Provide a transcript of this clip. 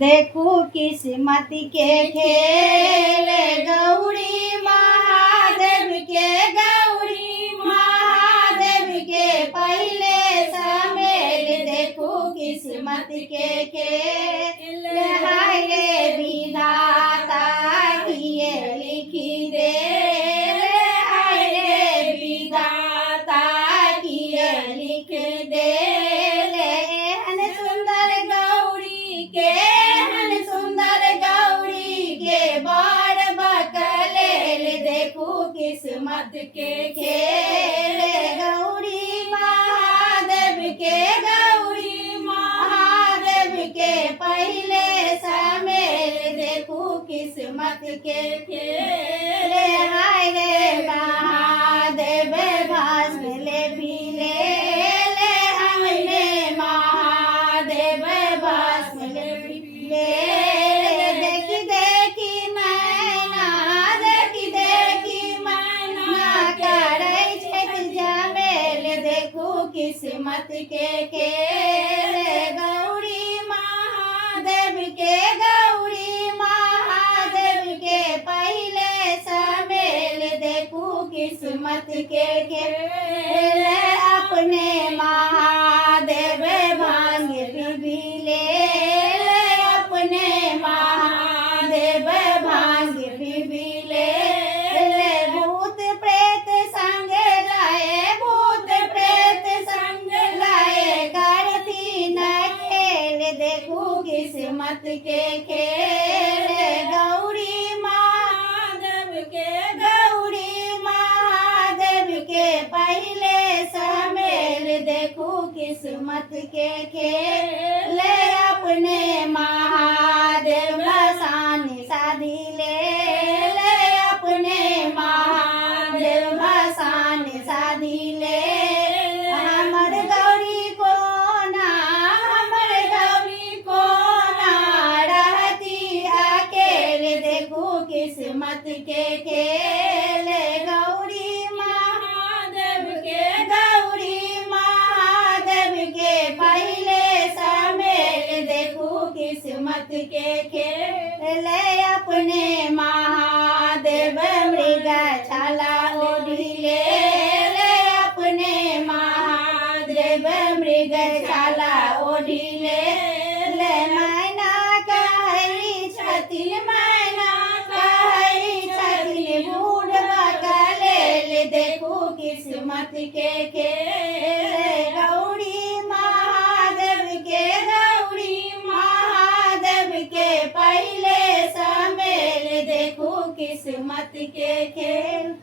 देखू किस्मत के खेल गौरी महादेव के पहले समेल देखू किस्मत के खेल हाय रे विधाता किए लिखी दे हाय रे विधाता किए लिख दे किस्मत के खेल गौरी महादेव के पहले समेल देखू किस्मत के खेल हाय रे महादेव भास्कर भी ले हमने महादेव भास्कर भी ले किस्मत के खेल गौरी महादेव के पहले समेल देखू किस्मत के खेल अपने महादेव भांग भी ले अपने महादेव भांग भी ले भूत प्रेत संग लाए भूत प्रेत संग लाए करती न खेल देखू किस्मत के खेल गौरी महादेव के पहले समेल देखू किस्मत के खेल अपने महादेव भसान शादी ले अपने महादेव भसान शादी ले हमर गौरी को ना रहती अकेले देखू किस्मत के खेल गौरी महादेव के पहले समेल देखू किस्मत के खेल अपने महादेव मृग छाला ओढ़ी ले अपने महादेव मृग छाला ओढ़ी ले मैना कहरी छथिन बूढ़ बकले देखू किस्मत के खेल गौरी महादेव के पहले समेल देखू किस्मत के खेल।